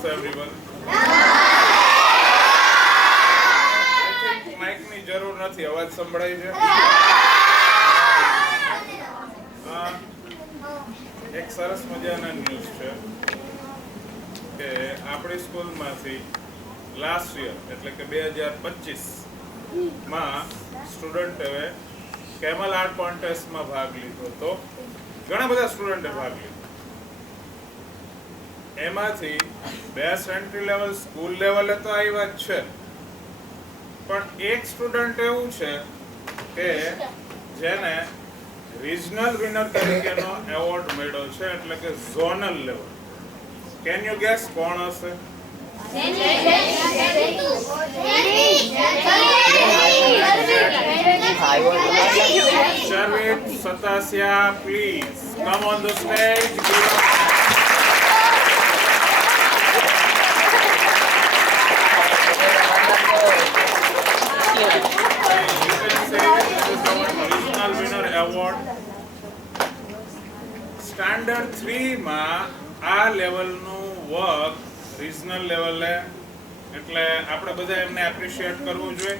Namaste everyone. Mike ની જરૂર નથી, અવાજ સંભળાય છે? એક સરસ મજાના ન્યૂઝ છે કે આપણી સ્કૂલમાંથી લાસ્ટ યર એટલે કે 2025 માં સ્ટુડન્ટોએ કેમલ આર્ટ કોન્ટેસ્ટમાં ભાગ લીધો હતો. ઘણા બધા સ્ટુડન્ટે ભાગ લીધો. એમાંથી બેસ્ટ એન્ટ્રી લેવલ સ્કૂલ લેવલે તો આવ્યા જ છે, પણ એક સ્ટુડન્ટ એવું છે કે જેને રિજનલ વિનર તરીકેનો એવોર્ડ મળ્યો છે, એટલે કે zonal level. Can you gas કોણ હશે? Sharvit Satasya, please come on the stage. Standard 3 માં આ લેવલનું વર્ક રિજનલ લેવલે, એટલે આપણે બધા એમને એપ્રિશિએટ કરવું જોઈએ.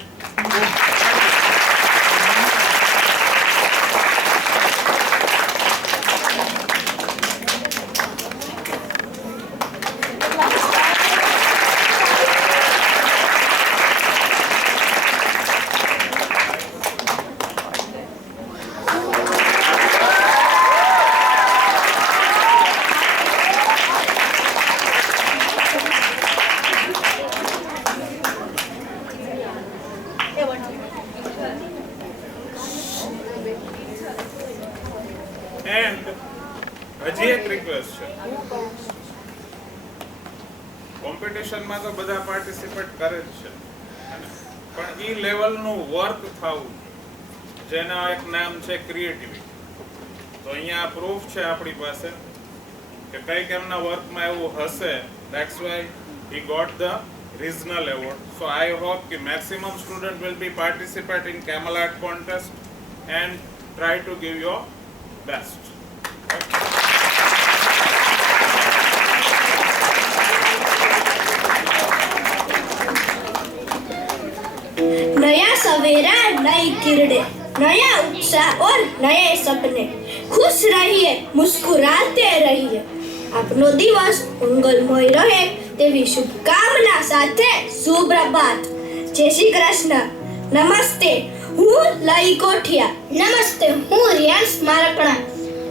હજી એક રિક્વેસ્ટ છે. કોમ્પિટિશનમાં તો બધા પાર્ટિસિપેટ કરે જ છે, પણ ઈ લેવલનું વર્ક થવું, જેના એક નામ છે ક્રિએટિવિટી. તો અહીંયા પ્રૂફ છે આપણી પાસે કે કંઈક એમના વર્કમાં એવું હશે. That's why he got the regional award. So I hope કે maximum student will be participate in camel art contest and try to give your best. नया सवेरा नई किरणें, नया उत्साह और नए सपने. खुश रहिए, मुस्कुराते रहिए. आपनो दिवस मंगलमय रहे तेवी शुभकामना સાથે સુપ્રભાત. જય શ્રી કૃષ્ણ. નમસ્તે, હું લઈ કોઠિયા. નમસ્તે, હું રિયાન્સ મારકણા.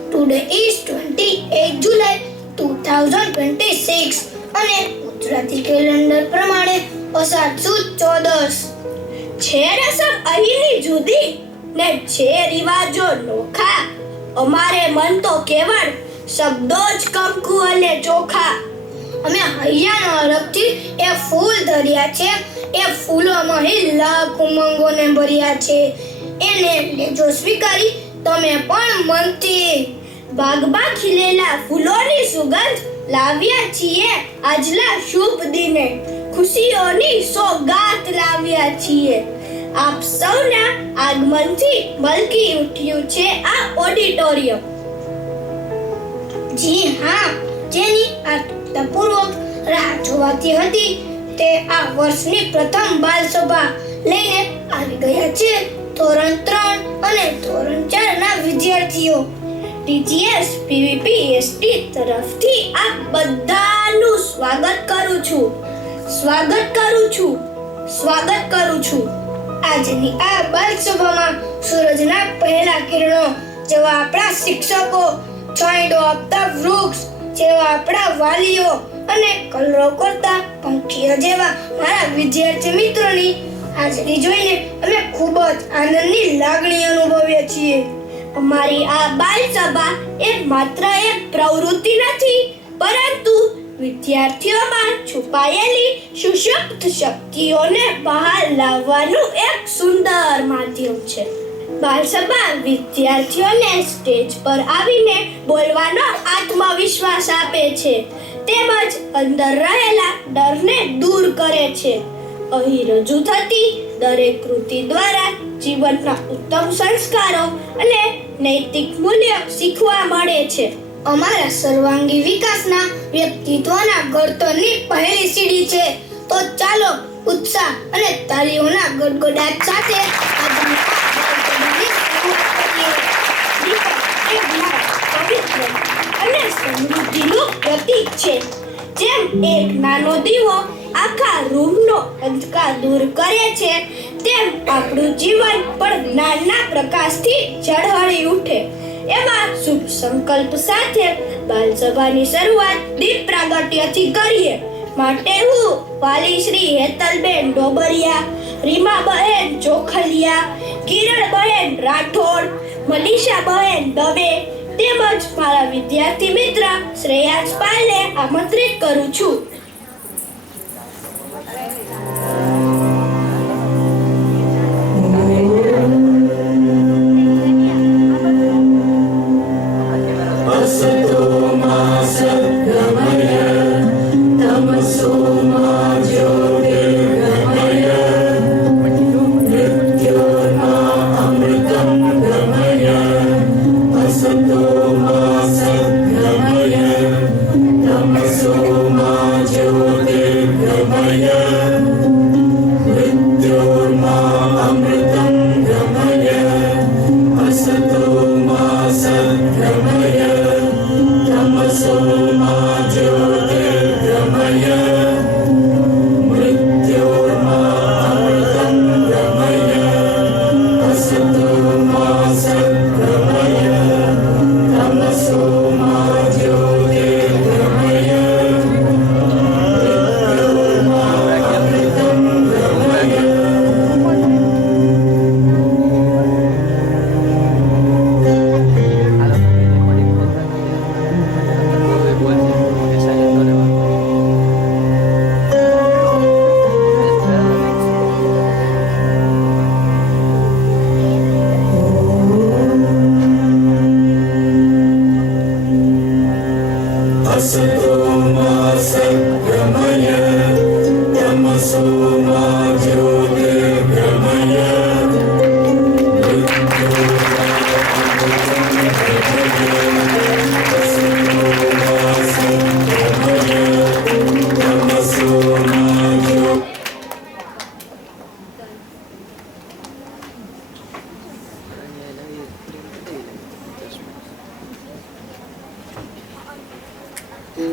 ટુડે ઇઝ 28 જુલાઈ 2026 અને ગુજરાતી કેલેન્ડર પ્રમાણે અષાઢ સુદ 14. છે રસમ અહીંની જુદી ને છે રિવાજો નોખા. અમારે મન તો કેવળ શબ્દો જ કંકુ અને ચોખા. અમે હૈયાનો અરગથી એ ફૂલ ધર્યા છે, એ ફૂલોમાં લાખ ઉમંગોને ભર્યા છે. એને લેજો સ્વીકારી તમે પણ મનથી. બાગમાં ખીલેલા ફૂલોની સુગંધ લાવ્યા છીએ આજલા શુભ દિને. ખુશીઓની સોગાત લાવ્યા છીએ. આપ સૌના આગમનથી મલકી ઉઠ્યું છે આ ઓડિટોરિયમ. જી હા, જેની આતુરતાપૂર્વક રાહ જોવાતી હતી તે આ વર્ષની પ્રથમ બાલસભા લઈને આવી ગયા છે ધોરણ 3 અને ધોરણ 4 ના વિદ્યાર્થીઓ. ટીજીએસ પીવીપીએસટી તરફથી આ બધાનું સ્વાગત કરું છું. આજની આ બાલસભામાં સૂરજના પહેલા કિરણો જેવા આપણા શિક્ષકો, છાંયડો આપતા વૃક્ષ જેવા આપણા વાલીઓ અને કલરો કરતા પંખીઓ જેવા મારા વિદ્યાર્થી મિત્રોની હાજરી જોઈને અમે ખૂબ જ આનંદની લાગણી અનુભવીએ છીએ. અમારી આ બાલસભા એ માત્ર એક પ્રવૃત્તિ નથી, પરંતુ વિદ્યાર્થીઓમાં છુપાયેલી સુષુપ્ત શક્તિઓને બહાર લાવવાનું એક સુંદર માધ્યમ છે. બાલસભા વિદ્યાર્થીઓને સ્ટેજ પર આવીને બોલવાનો આત્મવિશ્વાસ આપે છે, તેમજ અંદર રહેલા ડરને દૂર કરે છે. અહીં રજૂ થતી દરેક કૃતિ દ્વારા જીવનના ઉત્તમ સંસ્કારો અને નૈતિક મૂલ્યો શીખવા મળે છે. અમારા સર્વાંગી વિકાસના વ્યક્તિત્વના ઘડતરની પહેલી સીડી છે. તો ચાલો ઉત્સાહ અને તાળીઓના ગડગડાટ સાથે આજની બાળકોની શરૂઆત કરીએ. દીપક એ જ્ઞાન, પવિત્ર અને સમૃદ્ધિનું પ્રતીક છે. જેમ એક નાનો દીવો આખા રૂમનો અંધકાર દૂર કરે છે, તેમ આપણું જીવન પણ જ્ઞાનના પ્રકાશથી ઝળહળી ઉઠે. એમાં શુભ સંકલ્પ સાથે બાલસભાની શરૂઆત દીપ પ્રાગટ્યથી કરીએ. માટે હું વાલી શ્રી હેતલબેન ડોબરિયા, રીમાબહેન ચોખલિયા, કિરણબહેન રાઠોડ, મનીષાબહેન દવે તેમજ મારા વિદ્યાર્થી મિત્ર શ્રેયાંશ પાલને આમંત્રિત કરું છું.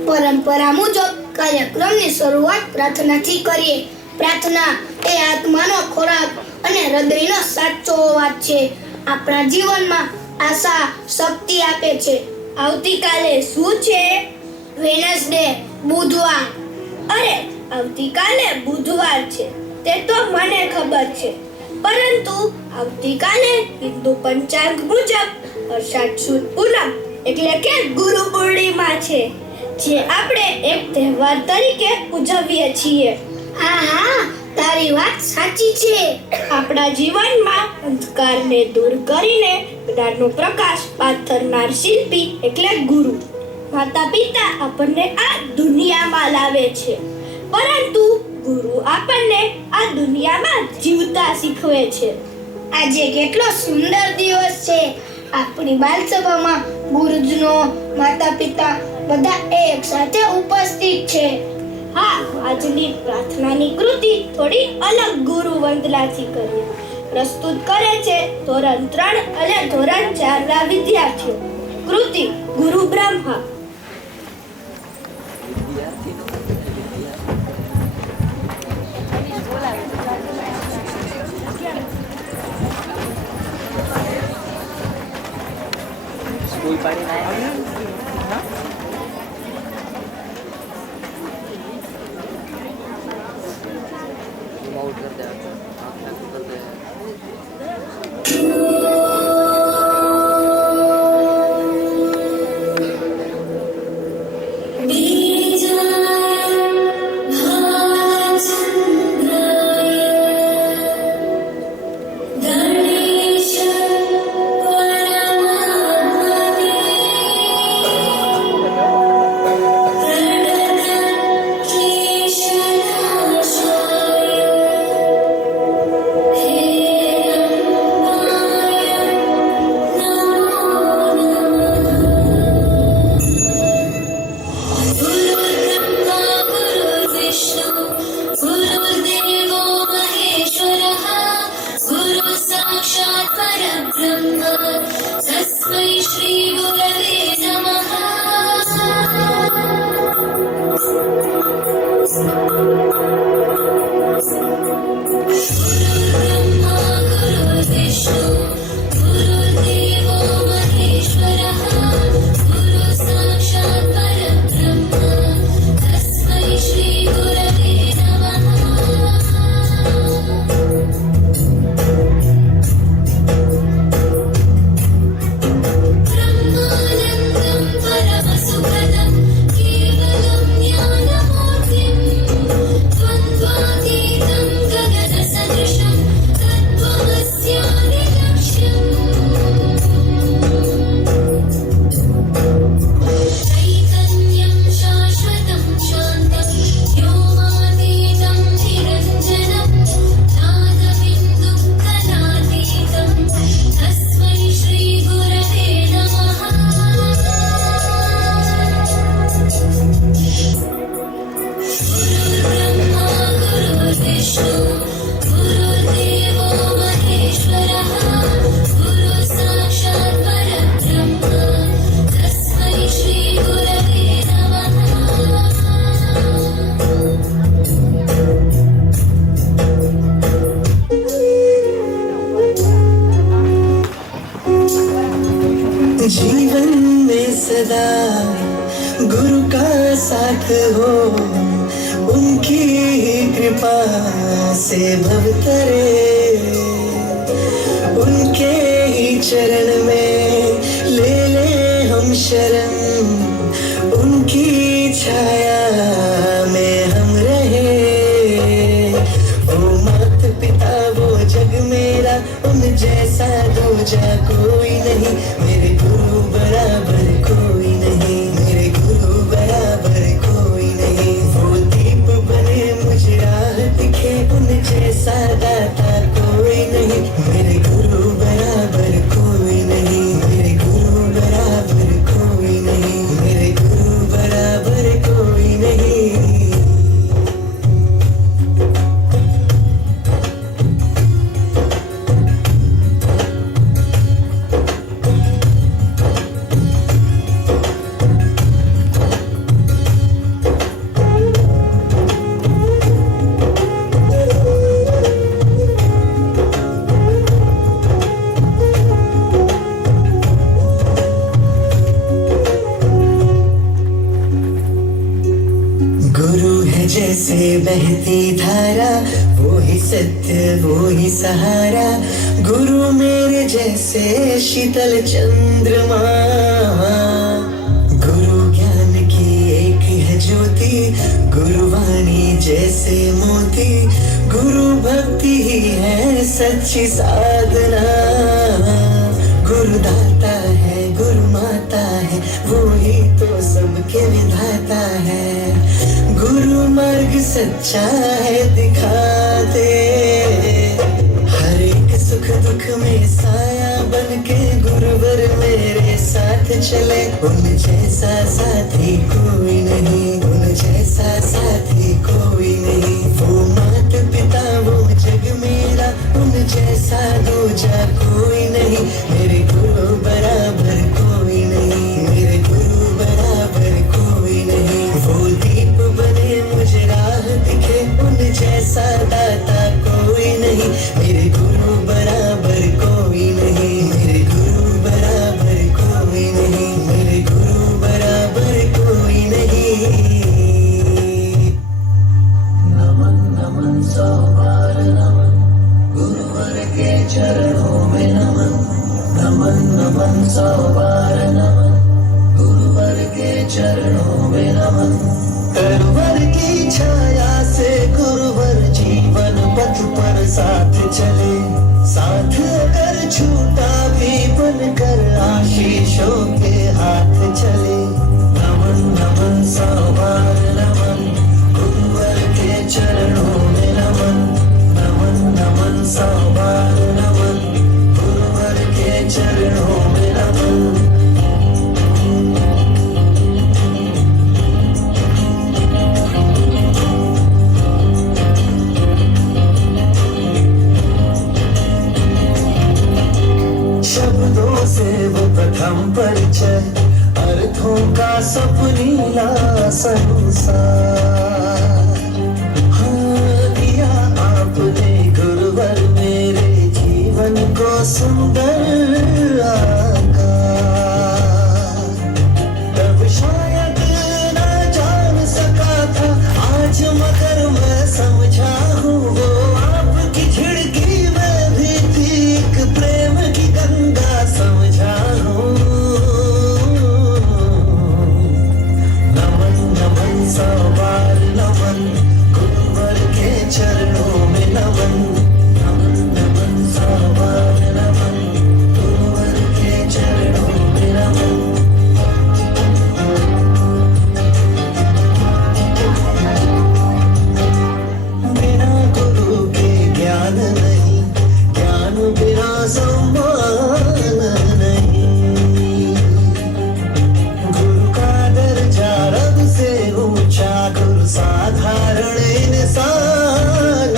પરંપરા મુજબ કાર્યક્રમની શરૂઆત પ્રાર્થનાથી કરીએ. પ્રાર્થના એ આત્માનો ખોરાક અને હૃદયનો સાચો અવાજ છે. આપણા જીવનમાં આશા, શક્તિ આપે છે. આવતીકાલે શું છે? વેનસડે, બુધવાર. અરે, આવતીકાલે બુધવાર છે તે તો મને ખબર છે, પરંતુ આવતીકાલે હિન્દુ પંચાંગ મુજબ અષાઢ સુદ પૂનમ એટલે કે ગુરુ પૂર્ણિમા છે, જે આપણે એક તહેવાર તરીકે ઉજવીએ છીએ. હા, તારી વાત સાચી છે. આપણા જીવનમાં અંધકારને દૂર કરીને જ્ઞાનનો પ્રકાશ પાથરનાર શિલ્પી એટલે ગુરુ. માતા પિતા આપણને આ દુનિયામાં લાવે છે, પરંતુ ગુરુ આપણને આ દુનિયામાં જીવતા શીખવે છે. આજે કેટલો સુંદર દિવસ છે. આપણી બાલસભામાં ગુરુજનો, માતા પિતા બધા એક સાથે ઉપસ્થિત છે. હા, આજની પ્રાર્થનાની કૃતિ થોડી અલગ ગુરુ વંદનાથી કરીએ. પ્રસ્તુત કરે છે ધોરણ 3 અને ધોરણ 4 ના વિદ્યાર્થીઓ. કૃતિ ગુરુ બ્રહ્મા. સ્કૂલ પાડી ના आउट कर दे कर दे जीवन में सदा गुरु का साथ हो, उनकी कृपा से भव तरे, उनके ही चरण में ले ले हम शरण, उनकी छाया में हम रहे। वो मात पिता वो जग मेरा, उन जैसा दूजा कोई नहीं, मेरे गुरु बराबर कोई नहीं, मेरे गुरु बराबर कोई नहीं। वो दीप बने मुझे राह दिखे, उन जैसा दाता कोई नहीं, मेरे गुरु बराबर कोई नहीं, मेरे गुरु बराबर कोई नहीं, मेरे गुरु बराबर कोई नहीं। गुरु है जैसे बहती धारा, वो ही सत्य वो ही सहारा, गुरु मेरे जैसे शीतल चंद्रमा। गुरु ज्ञान की एक है ज्योति, गुरुवाणी जैसे मोती, गुरु भक्ति ही है सच्ची साधना। गुरुदाता है गुरु माता है, वो ही तो सबके विधाता है। गुरु मार्ग सच्चा है दिखाते, हर एक सुख दुख में साया बन के गुरुवर मेरे साथ चले। उन जैसा साथी कोई नहीं, उन जैसा साथी कोई नहीं। वो मात पिता वो जग मेरा, उन जैसा दूजा कोई नहीं, मेरे गुरु बराबर कोई नहीं, मेरे गुरु बराबर कोई नहीं। वो दीप बने मुझे राह दिखे, उन जैसा दाता कोई नहीं, मेरे गुरु बराबर कोई नहीं, मेरे गुरु बराबर कोई नहीं, मेरे गुरु बराबर कोई नहीं। नमन नमन सौ बार नमन, गुरुवर के चरणों में नमन, नमन नमन सौ बार नमन, गुरुवर के चरणों में नमन। गुरुवर की छाया से गुरुवर जीवन पथ पर साथ चले, साथ अगर छूटा भी बनकर आशीषों के हाथ चले। नमन नमन सौ बार नमन, गुरुवर के चरणों में नमन, नमन नमन सौ बार नमन, गुरुवर के चरणों में नमन। शब्दों से वो प्रथम परिचय, अर्थों का सपनीला संसार। हाँ दिया आपने गुरुवर मेरे जीवन को सुंदर आकार। तब शायद न जान सका था, आज मगर मैं समझा हूँ। वो आपकी झिड़की में भी थी एक प्रेम की गंगा समझा हूँ। नमन नमन सौ बार नमन, गुरुवर के चरणों में नमन, नमन नमन सौ बार नमन, गुरुवर के चरणों में नमन। बिना गुरु के ज्ञान नहीं, ज्ञान बिना सम्मान नहीं। गुरु का दर्जा रब से ऊंचा, गुरु साधारण इंसान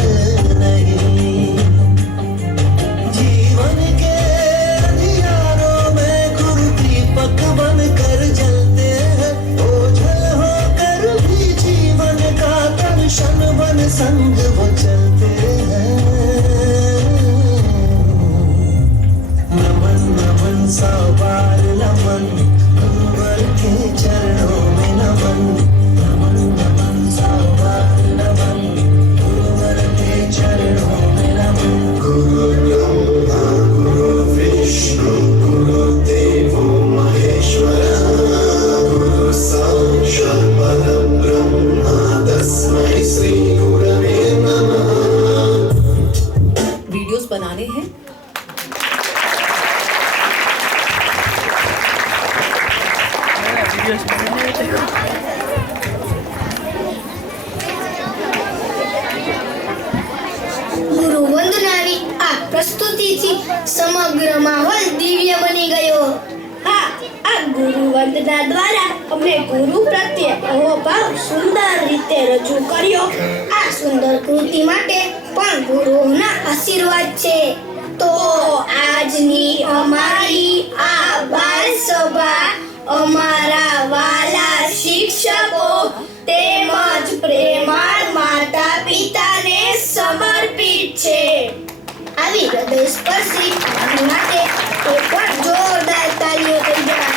नहीं। जीवन के अंधियारों में गुरु दीपक बन कर जलते हैं, ओझल होकर भी जीवन का दर्शन बन संग वो चलते हैं। 100 बार नमन गुरुवर के चरणों में नमन नमन नमन 100 बार नमन गुरुवर के चरणों में नमन गुरु ब्रह्मा गुरु विष्णु गुरु देवो महेश्वरा गुरु साक्षात् परब्रह्मा तस्मै श्री गुरवे नमः। वीडियोस बनाने हैं ગુરુ વંદનાની આ પ્રસ્તુતિથી સમગ્ર માહોલ દિવ્ય બની ગયો. આ ગુરુ વંદના દ્વારા અમે ગુરુ પ્રત્યે અહોભાવ સુંદર રીતે રજૂ કર્યો. આ સુંદર કૃતિ માટે પણ ગુરુઓના આશીર્વાદ છે. તો આજની અમારી આ બાળ સભા અમારા વાલા શિક્ષકો તેમજ પ્રેમાળ માતા પિતાને સમર્પિત છે. આવી હૃદયસ્પર્શી વાણી માટે પણ જોરદાર તાળીઓ થઈ જાય.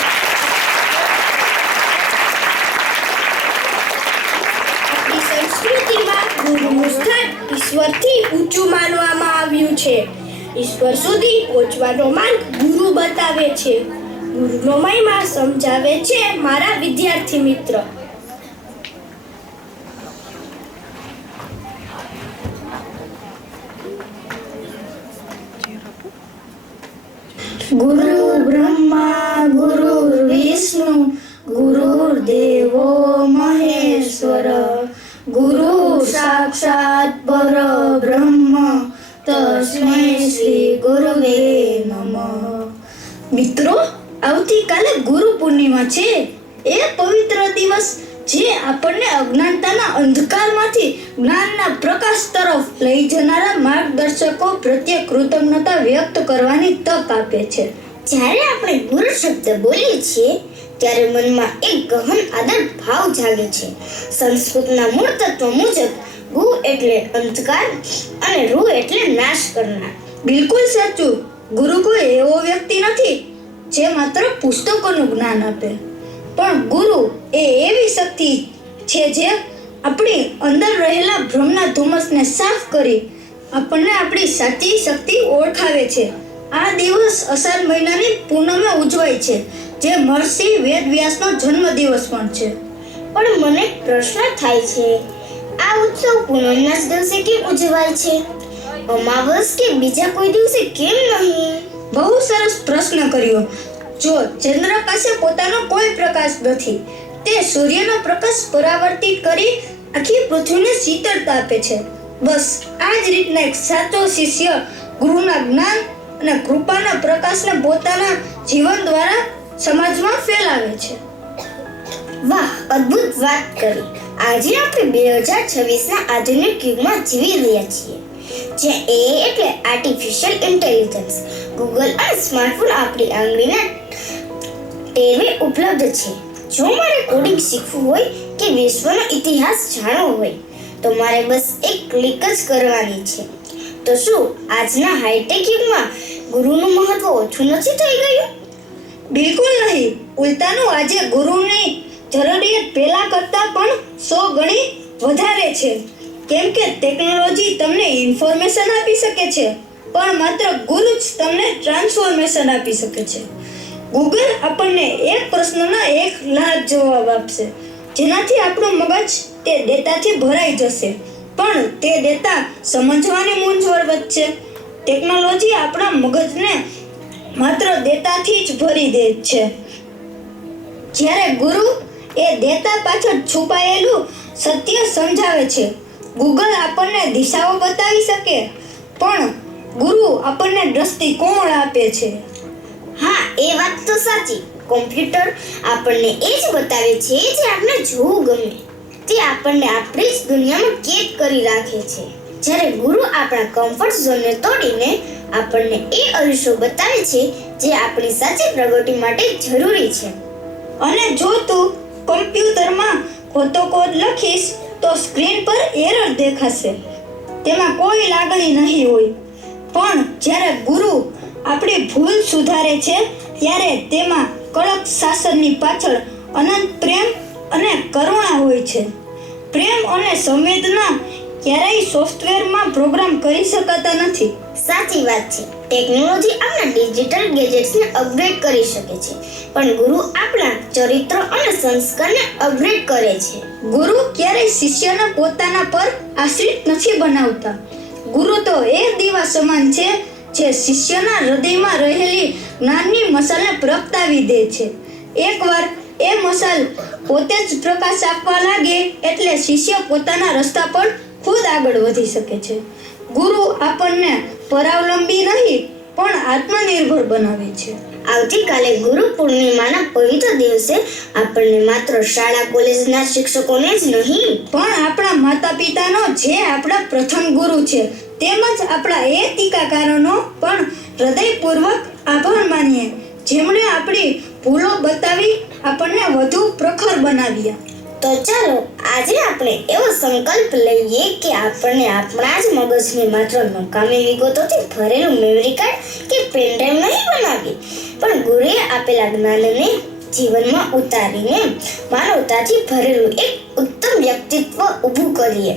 આપણી સંસ્કૃતિમાં ગુરુનું સ્થાન ઈશ્વરથી ઊંચું માનવામાં આવ્યું છે. ઈશ્વર સુધી પહોંચવાનો માર્ગ ગુરુ બતાવે છે. ગુરુનો મહિમા સમજાવે છે મારા વિદ્યાર્થી મિત્ર. ગુરુ બ્રહ્મા ગુરુ વિષ્ણુ ગુરુર્દેવો મહેશ્વર ગુરુ સાક્ષાત પરબ્રહ્મ તસ્મૈ શ્રી ગુરવે નમઃ. મિત્રો, આવતીકાલે ગુરુ પૂર્ણિમા છે. એ પવિત્ર દિવસ જે આપણને અજ્ઞાનતાના અંધકારમાંથી જ્ઞાનના પ્રકાશ તરફ લઈ જનારા માર્ગદર્શકો પ્રત્યે કૃતજ્ઞતા વ્યક્ત કરવાની તક આપે છે. જ્યારે આપણે ગુરુ શબ્દ બોલીએ છીએ ત્યારે મનમાં એક ગહન આદર ભાવ જાગે છે. સંસ્કૃતના મૂળ તત્વ મુજબ ગુ એટલે અંધકાર અને રુ એટલે નાશ કરનાર. બિલકુલ સાચું. ગુરુ કોઈ એવો વ્યક્તિ નથી જે માત્ર પુસ્તકોનું જ્ઞાન આપે, પણ ગુરુ એ એવી શક્તિ છે જે આપણી અંદર રહેલા ભ્રમના ધુમ્મસને સાફ કરી આપણને આપણી સાચી શક્તિ ઓળખાવે છે. આ દિવસ અષાઢ મહિનાની પૂનમે ઉજવાય છે, જે મહર્ષિ વેદવ્યાસનો જન્મદિવસ પણ છે. પણ મને પ્રશ્ન થાય છે, આ ઉત્સવ પૂનમના જ દિવસે કેમ ઉજવાય છે? અમાવસ કે બીજા કોઈ દિવસે કેમ નહીં? બહુ સરસ પ્રશ્ન કર્યો. જો ચંદ્ર પાસે પોતાનો કોઈ પ્રકાશ નથી, તે સૂર્યનો પ્રકાશ પરાવર્તિત કરી આખી પૃથ્વીને શીતળતા આપે છે. બસ આ જ રીતના એક સાચો શિષ્ય ગુરુના જ્ઞાન અને કૃપાના પ્રકાશને પોતાના જીવન દ્વારા સમાજમાં ફેલાવે છે. વાહ, અદ્ભુત વાત કરી. આજે આપણે 2026ના આધુનિક યુગમાં જીવી રહ્યા છીએ, જ્યાં AI એટલે આર્ટિફિશિયલ ઇન્ટેલિજન્સ, ગૂગલ અને સ્માર્ટફોન આપણી આંગળીના ટેરવે ઉપલબ્ધ છે. જો મારે કોડિંગ શીખવું હોય કે વિશ્વનો ઇતિહાસ જાણવો હોય તો મારે બસ એક ક્લિક જ કરવાની છે. તો શું આજના હાઈટેક યુગમાં ગુરુનું મહત્વ ઓછું નથી થઈ ગયું? બિલકુલ નહીં. ઉલટાનું આજે ગુરુની જરૂરિયાત પહેલા કરતાં પણ 100 ગણી વધારે છે. કેમ કે ટેકનોલોજી તમને ઇન્ફોર્મેશન આપી શકે છે, પણ માત્ર ગુરુ જ તમને ટ્રાન્સફોર્મેશન આપી શકે છે. ગૂગલ આપણને એક પ્રશ્નના 1 લાખ જવાબ આપશે, જેનાથી આપણું મગજ તે ડેટાથી ભરાઈ જશે, પણ તે ડેટા સમજવાની મૂંઝવણ વધશે. ટેકનોલોજી આપણા મગજને માત્ર ડેટાથી જ ભરી દે છે, જ્યારે ગુરુ એ ડેટા પાછળ છુપાયેલું સત્ય સમજાવે છે. ગૂગલ આપણને દિશાઓ બતાવી શકે, પણ ગુરુ આપણને દૃષ્ટિકોણ આપે છે. હા, એ વાત તો સાચી. કોમ્પ્યુટર આપણને એ જ બતાવે છે જે આપણે જોવું ગમે. તે આપણને આપણી જ દુનિયામાં કેદ કરી રાખે છે, જ્યારે ગુરુ આપણા કમ્ફર્ટ ઝોનને તોડીને આપણને એ અરીસો બતાવે છે જે આપણી સાચી પ્રગતિ માટે જરૂરી છે. અને જો તું કમ્પ્યુટરમાં ખોટો કોડ લખીશ તો સ્ક્રીન પર એરર દેખાશે, તેમાં કોઈ લાગણી નહીં હોય. પણ જ્યારે ગુરુ આપણી ભૂલ સુધારે છે ત્યારે તેમાં કડક શાસનની પાછળ અનંત પ્રેમ અને કરુણા હોય છે. પ્રેમ અને સંવેદના ક્યારેય સોફ્ટવેરમાં પ્રોગ્રામ કરી શકાતા નથી. સાચી વાત છે. ટેકનોલોજી આપણા ડિજિટલ ગેજેટ્સને અપગ્રેડ કરી શકે છે, પણ ગુરુ આપણા ચરિત્ર અને સંસ્કારને અપગ્રેડ કરે છે. ગુરુ ક્યારેય શિષ્યને પોતાના પર આશ્રિત નથી બનાવતા. ગુરુ તો એ દીવા સમાન છે જે શિષ્યના હૃદયમાં રહેલી જ્ઞાનની મશાલને પ્રગટાવી દે છે. એકવાર એ મશાલ પોતે જ પ્રકાશ આપવા લાગે એટલે શિષ્ય પોતાના રસ્તા પર ખુદ આગળ વધી શકે છે. ગુરુ આપણને પરાવલંબી નહીં પણ આત્મનિર્ભર બનાવે છે. આવતીકાલે ગુરુ પૂર્ણિમાના પવિત્ર દિવસે આપણને માત્ર શાળા કોલેજના શિક્ષકોને જ નહીં પણ આપણા માતા પિતાનો જે આપણા પ્રથમ ગુરુ છે તેમજ આપણા એ ટીકાકારોનો પણ હૃદયપૂર્વક આભાર માનીએ જેમણે આપણી ભૂલો બતાવી આપણને વધુ પ્રખર બનાવ્યા. તો ચાલો આજે આપણે એવો સંકલ્પ લઈએ કે આપણે આપણા જ મગજને માત્ર નકામી વિગતોથી ભરેલું મેમરી કાર્ડ કે પેનડ્રાઈવ નહીં બનાવીએ, પણ ગુરુએ આપેલા જ્ઞાનને જીવનમાં ઉતારીને માનવતાથી ભરેલું એક ઉત્તમ વ્યક્તિત્વ ઊભું કરીએ.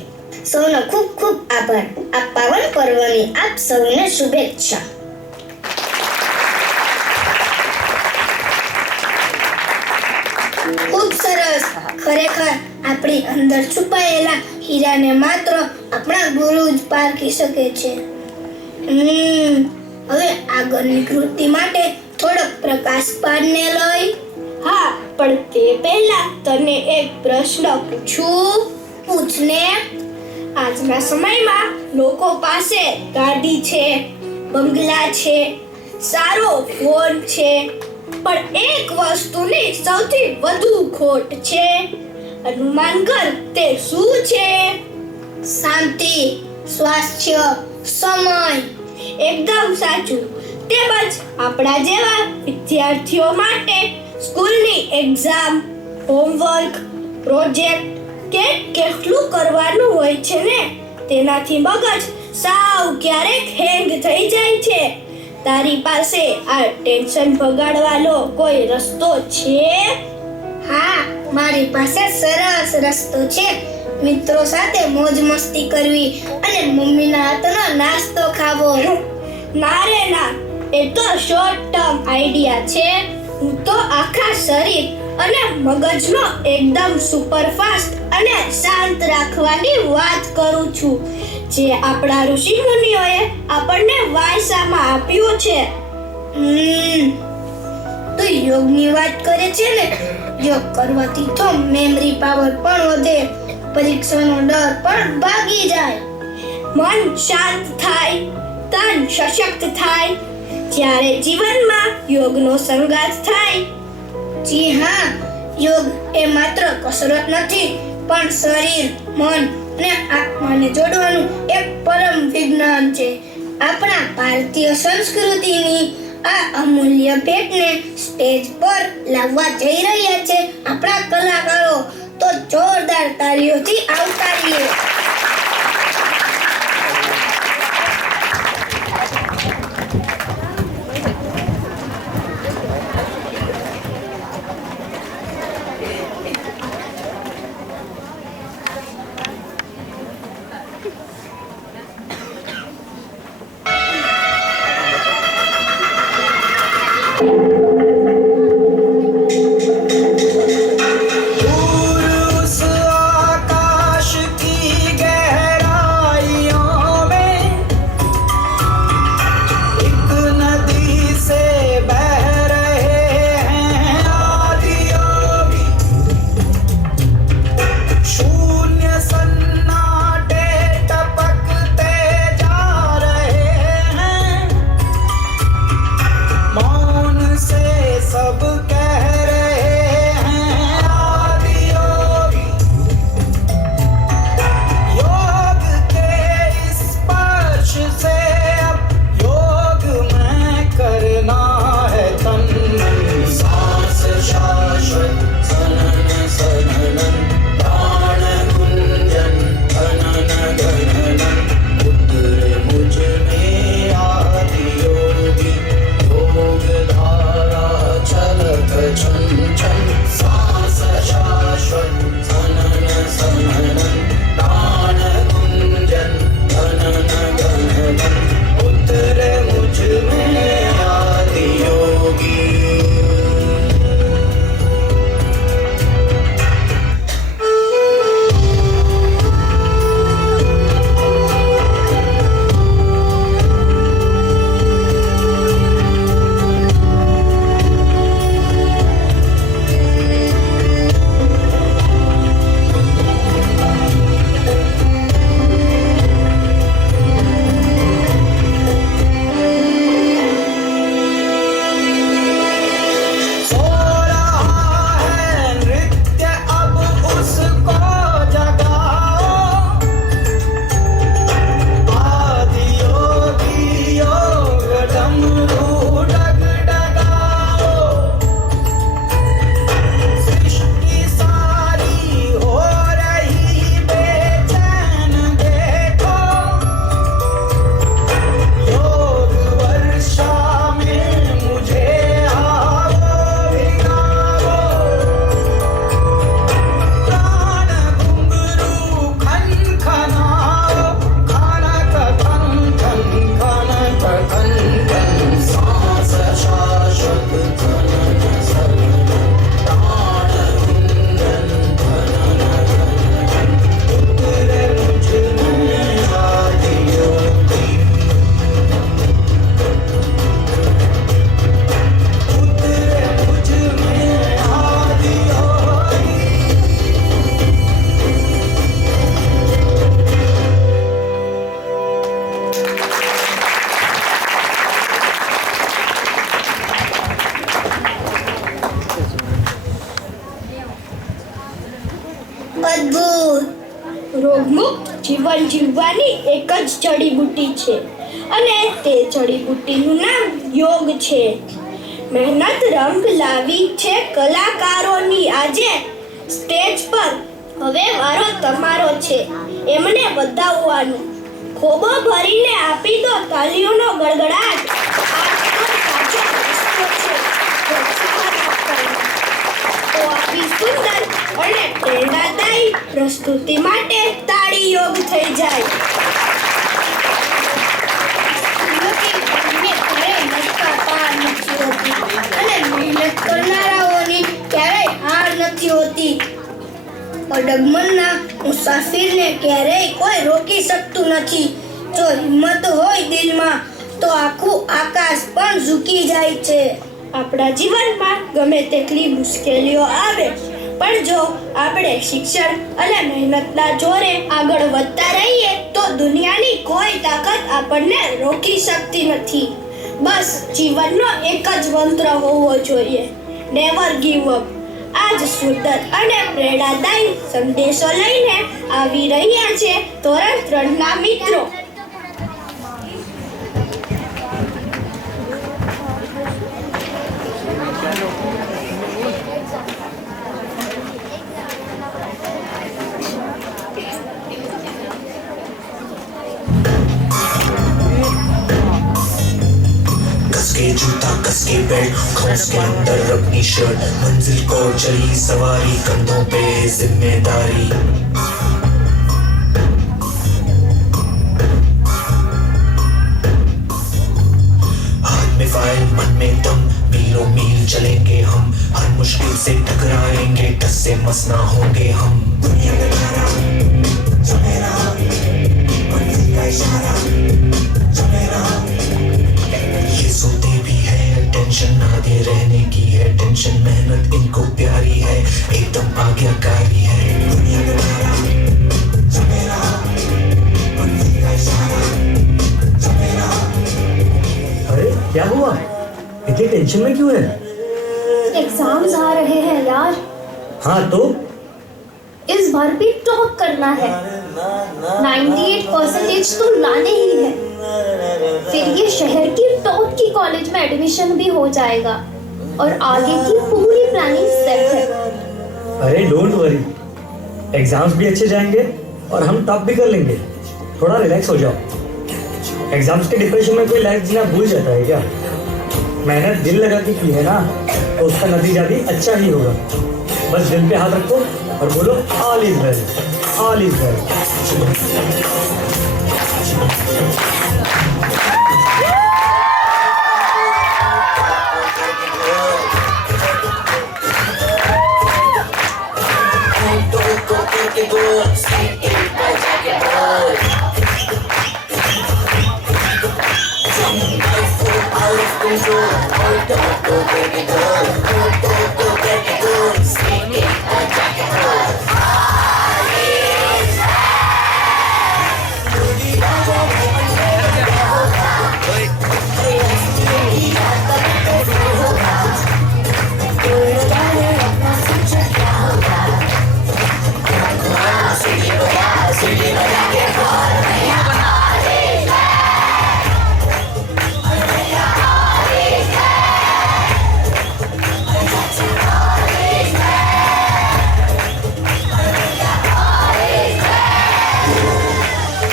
સૌનો ખૂબ ખૂબ આભાર. આ પાવન પર્વની આપ સૌને શુભેચ્છા. ખૂબ સરસ. ખરેખર આપણી અંદર છુપાયેલા હીરાને માત્ર આપણા ગુરુ જ પારખી શકે છે. હવે આગળની કૃતિ માટે થોડોક પ્રકાશ પાડને લઈ. હા, પણ તે પહેલા તને એક પ્રશ્ન પૂછું. પૂછને. આજના સમયમાં લોકો પાસે ગાડી છે, બંગલા છે, સારો ફોન છે, પણ એક વસ્તુની સૌથી વધુ ખોટ છે. અનુમાન કર તે શું છે? શાંતિ, સ્વાસ્થ્ય, સમય. એકદમ સાચું. તેમજ આપણા જેવા વિદ્યાર્થીઓ માટે સ્કૂલની એક્ઝામ, હોમવર્ક, પ્રોજેક્ટ કેટલું કરવાનું હોય છે ને, તેનાથી મગજ સાવ ક્યારેક હેંગ થઈ જાય છે. તારી પાસે આ ટેન્શન ભગાડવાનો કોઈ રસ્તો છે? હા, મારી પાસે સરસ રસ્તો છે. મિત્રો સાથે મોજ મસ્તી કરવી અને મમ્મીના હાથનો નાસ્તો ખાવો. ના રે ના, એ તો શોર્ટ ટર્મ આઈડિયા છે. હું તો આખા શરીર અને મગજનો એકદમ સુપરફાસ્ટ અને શાંત રાખવાની વાત કરું છું, જે આપણા ઋષિ મુનિઓએ આપણને વારસામાં આપ્યું છે. તો યોગની વાત કરે છે ને? યોગ કરવાથી તો મેમરી પાવર પણ વધે, પરીક્ષાનો ડર પણ ભાગી જાય, મન શાંત થાય, તન સશક્ત થાય. જ્યારે જીવનમાં યોગનો સંગાથ થાય. જી હા, યોગ એ માત્ર કસરત નથી, પણ શરીર, મન અને આત્માને જોડવાનું એક પરમ વિજ્ઞાન છે. આપણા ભારતીય સંસ્કૃતિની આ અમૂલ્ય ભેટને સ્ટેજ પર લાવવા જઈ રહ્યા છે આપણા કલાકારો. તો જોરદાર તાળીઓથી આવકારીએ. રોગમુક્ત જીવન જીવવાની એક જ જડીબુટ્ટી છે અને તે જડીબુટ્ટીનું નામ યોગ છે. મહેનત રંગ લાવી છે કલાકારોની આજે સ્ટેજ પર. હવે વારો તમારો છે એમને બતાવવાનું. ખોબો ભરીને આપી દો તાલીઓનો ગડગડાટ. આ તો સાચો રસ્તો છે પ્રોત્સાહન આપવાનો. તો આવી સુંદર અને પ્રેરણાદાયી પ્રસ્તુતિ માટે તાળી યોગ થઈ જાય. અને મહેનત કરનારાઓની ક્યારેય હાર નથી હોતી. અડગમનના મુસાફિરને ક્યારેય કોઈ રોકી શકતું નથી. જો હિંમત હોય દિલમાં તો આખું આકાશ પણ ઝૂકી જાય છે. આપણા જીવનમાં ગમે તેટલી મુશ્કેલીઓ આવે પણ જો આપણે શિક્ષણ અને મહેનતના જોરે આગળ વધતા રહીએ તો દુનિયાની કોઈ તાકાત આપણને રોકી શકતી નથી. બસ જીવનનો એક જ મંત્ર હોવો જોઈએ, નેવર ગીવ અપ. આજ સુંદર અને પ્રેરણાદાયી સંદેશો લઈને આવી રહ્યા છે ધોરણ 3 ના મિત્રો. कसके जूता कसके बेल्ट खौस के अंदर अपनी शर्ट मंजिल को चली सवारी कंधों पे जिम्मेदारी हाथ में फाइल मन में दम मीलों मील चलेंगे हम हर मुश्किल से टकराएंगे टस से मस ना होंगे हम दुनिया का इशारा जो मेरा मंजिल का इशारा जो मेरा ये सोते भी है टेंशन आगे रहने की है टेंशन मेहनत इनको प्यारी है एकदम आज्ञाकारी है दुनिया का इशारा जो मेरा मंजिल का इशारा जो मेरा। अरे क्या हुआ, इतनी टेंशन में क्यों है? एग्जाम्स आ रहे हैं यार. हाँ तो इस बार भी टॉप करना है. 98% तो लाने ही है. फिर ये शहर की टॉप की कॉलेज में एडमिशन भी हो जाएगा और आगे की पूरी प्लानिंग सेट है. अरे डोंट वरी, एग्जाम्स भी अच्छे जाएंगे और हम टॉप भी कर लेंगे. थोड़ा रिलैक्स हो जाओ. एग्जाम्स के डिप्रेशन में कोई लाइफ जीना भूल जाता है क्या? मेहनत दिल लगा के की है ना तो उसका नतीजा भी अच्छा ही होगा. बस दिल पे हाथ रखो और बोलो all is well, all is well.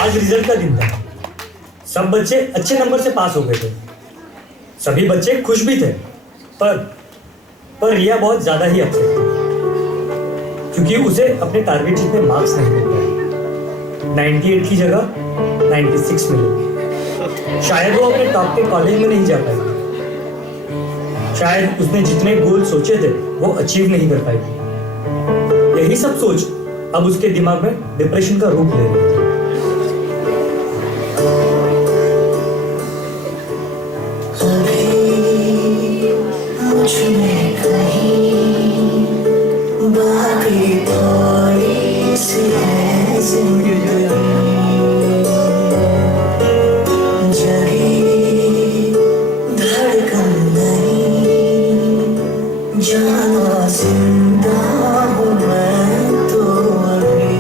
आज रिजल्ट का दिन था. सब बच्चे अच्छे नंबर से पास हो गए थे. सभी बच्चे खुश भी थे. पर रिया बहुत ज्यादा ही अपसेट थी क्योंकि उसे अपने टारगेट जितने मार्क्स नहीं मिल पाए. 98 की जगह 96 मिले. शायद वो अपने टॉप के कॉलेज में नहीं जा पाएगी. शायद उसने जितने गोल सोचे थे वो अचीव नहीं कर पाएगी. यही सब सोच अब उसके दिमाग में डिप्रेशन का रूप ले रही थी. जिंदा हूँ मैं तो अभी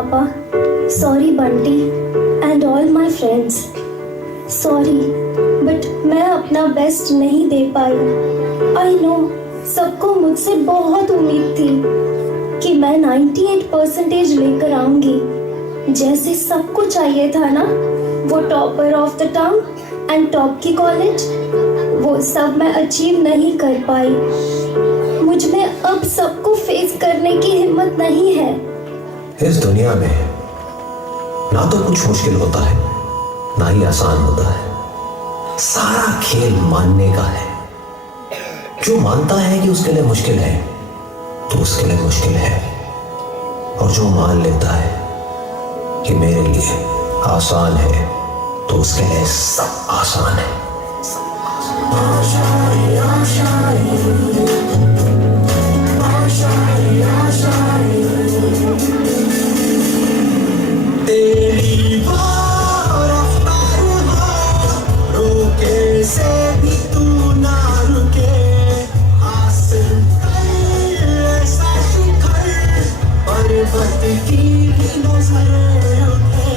पापा, sorry Bunty and all my friends, sorry but मैं अपना बेस्ट नहीं दे पाई। आई नो सबको मुझसे बहुत उम्मीद थी कि मैं 98% लेकर आऊंगी, जैसे सबको चाहिए था ना, वो topper of the town and top की कॉलेज, वो सब मैं अचीव नहीं कर पाई। मुझ में अब सबको फेस करने की हिम्मत नहीं है। इस दुनिया में ना तो कुछ मुश्किल होता है, ना ही आसान होता है। सारा खेल मानने का है। जो मानता है कि उसके लिए मुश्किल है, तो उसके लिए मुश्किल है। और जो मान लेता है कि मेरे लिए आसान है, तो उसके लिए सब आसान है। तेरी वो रफ्तार हो, रोके से भी तू ना रुके, हासिल कर ऐसा शिखर, पर्वत की भी नजर उठे।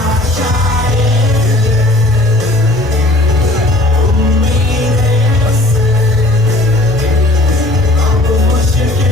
आशाएं, उम्मीदें से अब मुश्किल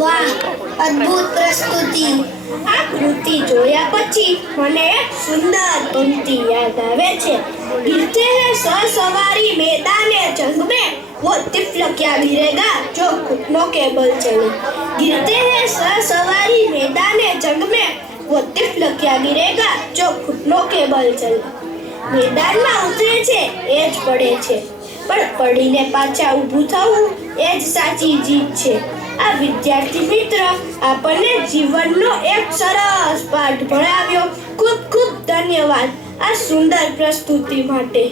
વાહ, અદ્ભુત પ્રસ્તુતિ. આ કૃતિ જોયા પછી મને એક સુંદર પંક્તિ યાદ આવે છે. गिरते हैं सवारी मैदाने जंग में, वो तिफल क्या गिरेगा जो घुटनों के बल चले. गिरते हैं सवारी मैदाने जंग में, वो तिफल क्या गिरेगा जो घुटनों के बल चले. મેદાનમાં ઉતરે છે એ જ પડે છે, પણ પડીને પાછા ઊભું થવું એ જ સાચી જીત છે. આ વિદ્યાર્થી મિત્ર આપણને જીવનનો એક સરસ પાઠ ભણાવ્યો. ખૂબ ખૂબ ધન્યવાદ આ સુંદર પ્રસ્તુતિ માટે.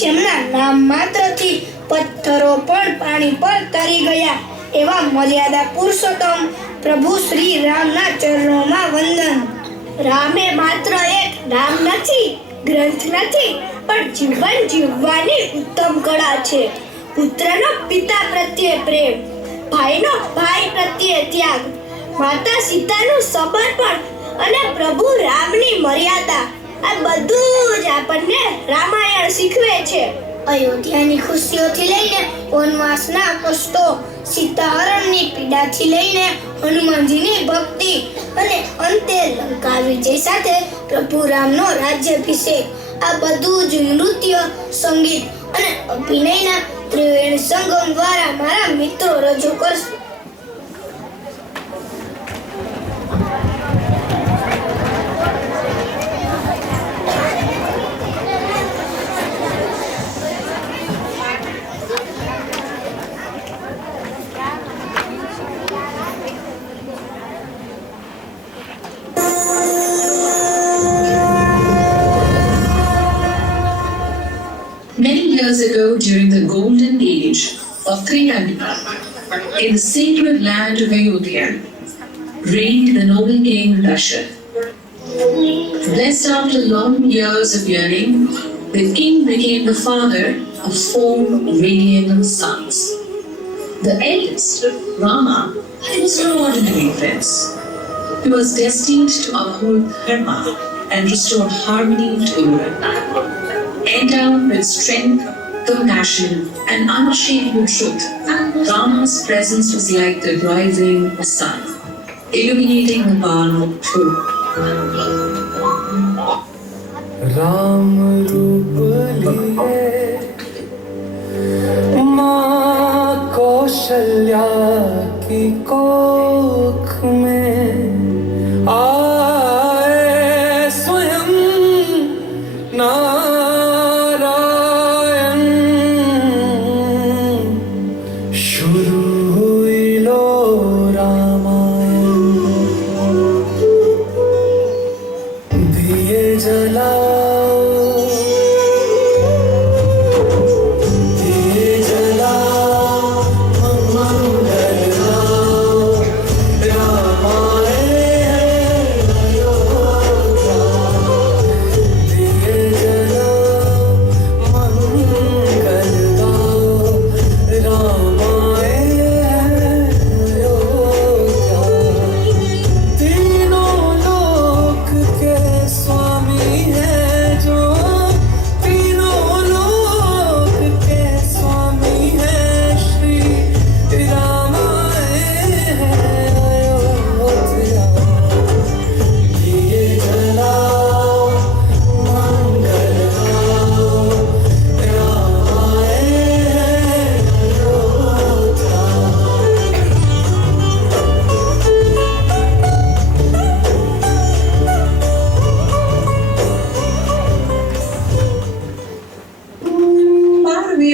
જેમના નામ માત્રથી પથ્થરો પણ પાણી પર તરી ગયા એવા મર્યાદા પુરુષોત્તમ પ્રભુ શ્રી રામના ચરણોમાં વંદન. રામે માત્ર એક નામ નથી, ગ્રંથ નથી, પણ જીવન જીવવાની ઉત્તમ કળા છે. પુત્રનો પિતા પ્રત્યે પ્રેમ, ભાઈનો ભાઈ પ્રત્યે ત્યાગ, માતા સીતાનું સમર્પણ અને પ્રભુ રામની મર્યાદા, આ બધું જ આપણને રામાયણ શીખવે છે. અયોધ્યાની ખુશીઓથી લઈને વનવાસના કષ્ટો, સીતાહરણની પીડાથી લઈને હનુમાનજીની ભક્તિ અને અંતે લંકા વિજય સાથે પ્રભુ રામનો રાજ્યાભિષેક, આ બધું જ નૃત્ય, સંગીત અને અભિનયના ત્રિવેણી સંગમ દ્વારા મારા મિત્રો રજૂ કરશે. Many years ago, during the golden age of Triangular, in the sacred land of Ayodhya, reigned the noble king Dasharatha. Blessed after long years of yearning, the king became the father of 4 radiant sons. The eldest, Rama, was no ordinary prince. He was destined to uphold dharma and restore harmony to Europe. Endowed with strength, compassion, and unshakable truth, Rama's presence was like the rising sun, illuminating the path of truth. Ram रूप लिए माँ कौशल्या की कोख में आए स्वयं नारायण. शुरू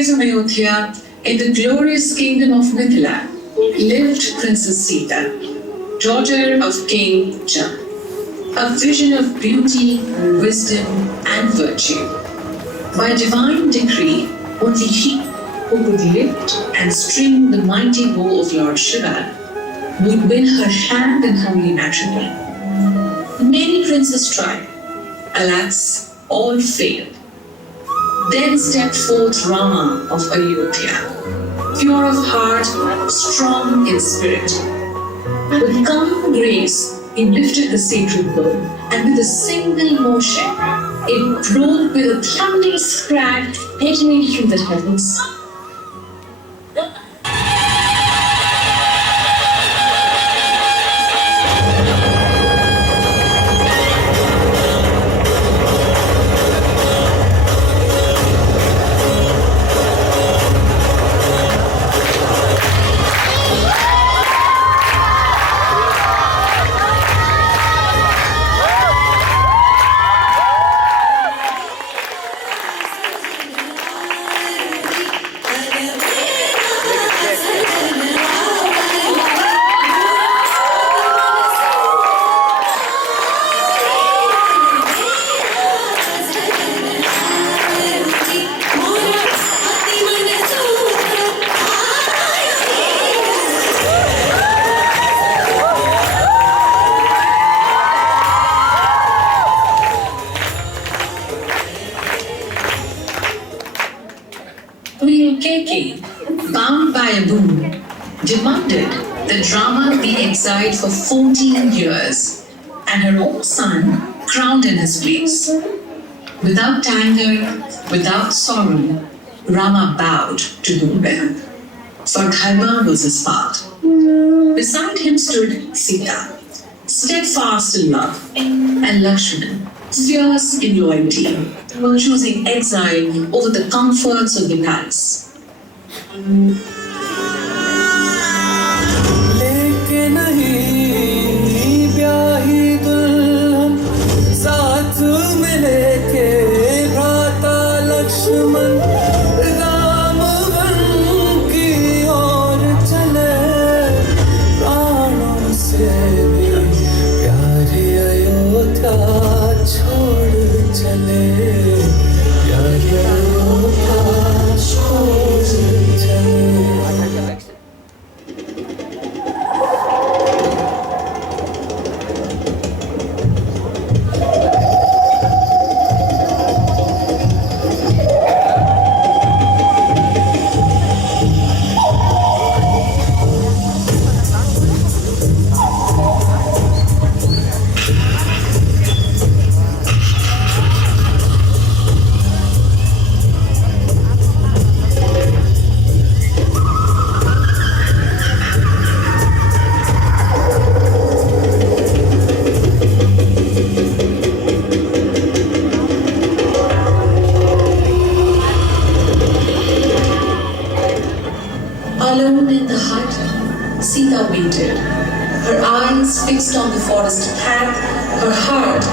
days of Ayodhya, in the glorious kingdom of Mithila, lived Princess Sita, daughter of King Jam, a vision of beauty, wisdom, and virtue. By divine decree, only she who could lift and string the mighty bow of Lord Shiva would win her hand in holy matrimony. Many princes tried, alas, all failed. Then stepped forth Rama of Ayodhya, pure of heart, strong in spirit. With calm grace, he lifted the sacred bow, and with a single motion, it broke with a thundering crash, penetrating through the heavens. Queen Keke, bound by a boon, demanded that Rama be exiled for 14 years and her own son crowned in his place. Without anger, without sorrow, Rama bowed to the will, for Dharma was his path. Beside him stood Sita, steadfast in love, and Lakshman, fierce in loyalty, choosing exile over the comforts of the palace. लेके नहीं ब्याही दुल्हन साथ में लेके भ्राता Lakshman Ram one की ओर चले प्राणों से भी प्यारी अयोध्या छोड़ चले प्यारी अयोध्या छोड़ चले Alone in the hut, Sita waited, her eyes fixed on the forest path, her heart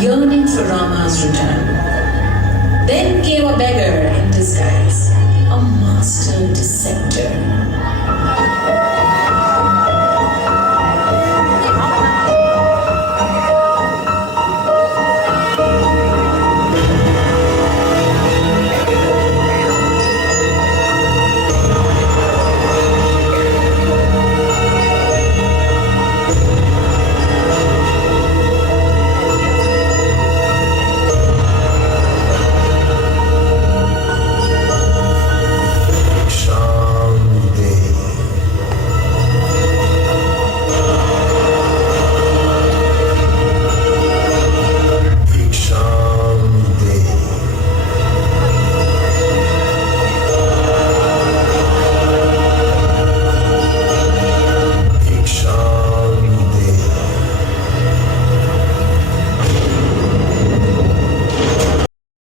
yearning for Rama's return. Then came a beggar in disguise, a master deceptor.